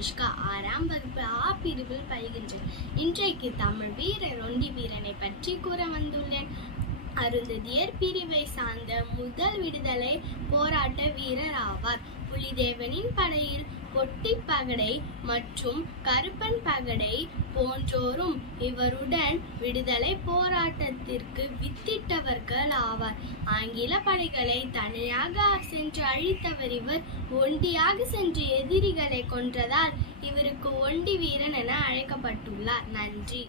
அனுஷ்கா 6ஆம் வகுப்பு ஆ பிரிவில் பயில்கின்றேன். இன்றைக்கு தமிழ் வீரர் ஒண்டி வீரனை பற்றி கூற வந்துள்ளேன். அருந்ததியர் பிரிவை சார்ந்த முதல் விடுதலை போராட்ட வீரர் ஆவார். புலிதேவனின் படையில் பொட்டி பகடை மற்றும் கருப்பன் பகடை போன்றோரும் இவருடன் விடுதலை போராட்டத்திற்கு வித்திட்டவர்கள் ஆவார். ஆங்கில படைகளை தனியாக சென்று அழித்தவர் இவர். ஒண்டியாக சென்று எதிரிகளை கொன்றதால் இவருக்கு ஒண்டி வீரன் என அழைக்கப்பட்டுள்ளார். நன்றி.